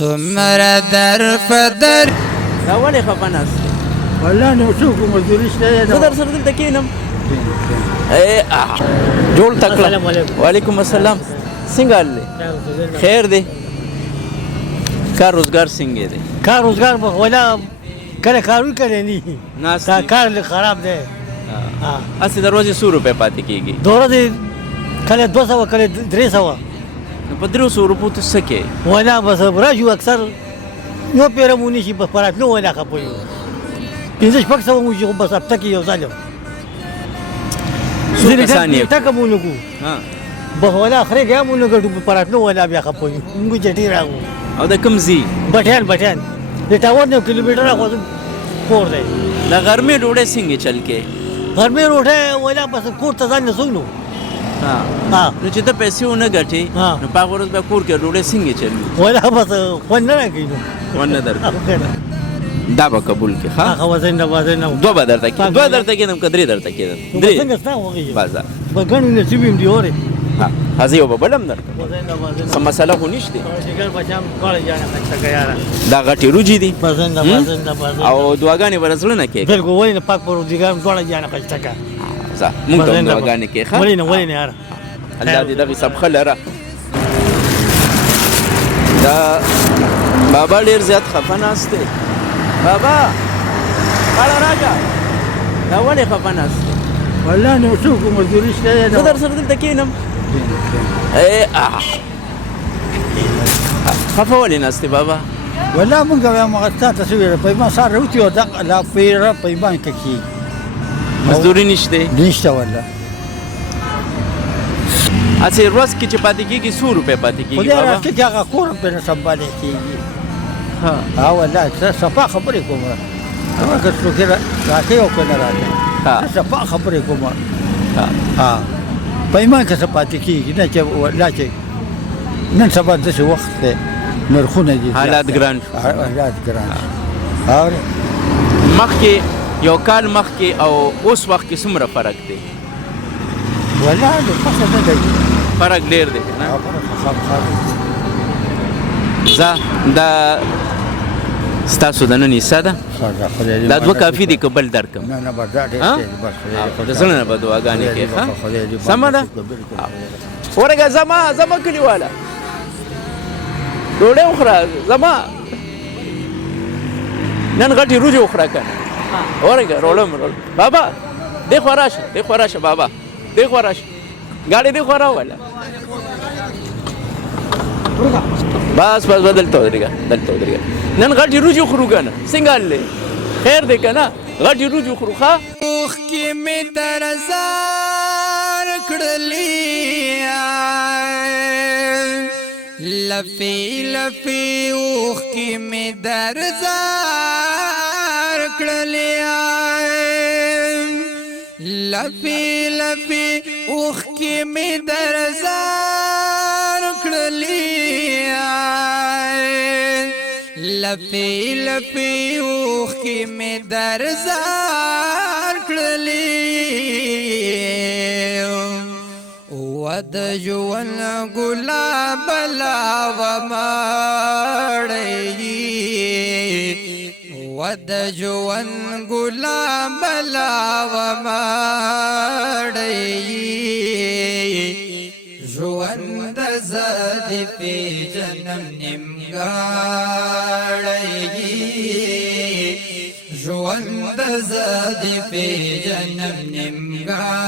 سمر در فدر ولې خفه ناست والله نو څوک مزدوري شته زه در سره دلته کښېنم جوړ تکړه وعلیکم السلام څنګه حال دی خیر دی کار روزګار څنګه دی کار روزګار ولا کله کارو کړی نه ناست کار خراب دی هسې د ورځې څو روپۍ پاتې کېږي دوره دی کله 200 کله 300 نو په 300 روپو ته څه کوې ولا بس راځو اکثر یو پیره مو نشي بس پراتلو ولا خپو پنځه شپږ سوه مو چې بس هفته کې یو ځل څو کسان یې ټکه مو نکو بس ولا اخرې ګیا مو نګټو پراتلو ولا بیا خپو موږ چټي راغو او د کوم ځي بټیان د ټاور 9 کیلومتره خو کور دی د غرمې ډوډۍ څنګه چل کې غرمې روټه ولا بس کور ته ځان نسونو نو چې ته پیسې ونه ګټې نو په هغه ورځ بیا کور کې ډوډۍ څنګه چلوي ولا بس خوند نه راکوي ونه درکوي دا به قبول کړي ښه دوه به درته کېدم که درې درته کېدم بازار ګڼو نصیب یم دي اورې هذه یو به بل هم درکړم څه مسله خو نشته دا غټې روجې دي او دعاګانې به له زړه نه کېږي بلکل ولې نه پاک پروردګار دواړه جانه خشته کړه ځه مونږ ته هم دعاګانې کړې ښه ولې نه یاره الله دې دغې سب ښه لره دا بابا ډېر زیات خفه ناست دی بابا غاړه راکړه دا ولې خفه ناست دی والله نو څوک مزدوري شته زه در سره دلته کښېنم خفه ولې ناست دی بابا والله مونږ هم هغه تا ته څه ویل پیمان سهار راوتي او لا پیره پیمان کې کېږي مزدوري نشته والله هسې ورځ کې چې پاتې کېږي څو روپۍ پاتې کېږي خدای راکړي چې هغه کور هم پرې نه سمبالی کېږي والله صفا خبرې کوم هغه که څوک راکوي او که نه راکوي صفا خبرې کوم پیمان که څه پاتې کېږي نه چې نن سبا داسې وخت دی نرخونه دي حالات ګران مخکې یو کال مخکې او اوس وخت کې څومره فرق دی والله د فصل نه دی فرق ډېر دی که نه زه دا ستاسو د نن حصه ده دا دوه کافي دي که بل درکړم نه بس دا ډېر د زړه نه به دعاګانې کوې ښه سمه ده ورګه زما کلیواله ډوډۍ وخوره زما نن غټې روجې وخوره که نه ورګه روړم بابا دې خوا راشه بابا دې خوا راشه ګاډۍ دې خوا راوله بس دلته ودرېږه نن غټې روجې خورو که نه څنګه حال دی خیر دی که نه غټې روجې خورو ښه اوښکې مې در زار کړلې لفې اوښکې مې در زار کړلې لفې اوښکې مې در زار کړلې لفې اوښکې مې در زار کړلې ود ژوند ګلاب لا ومړی ود ژوند ګلاب لا ومړی ژوند زد په جنم نیمګړی ژوند زد په جنم نیمګړی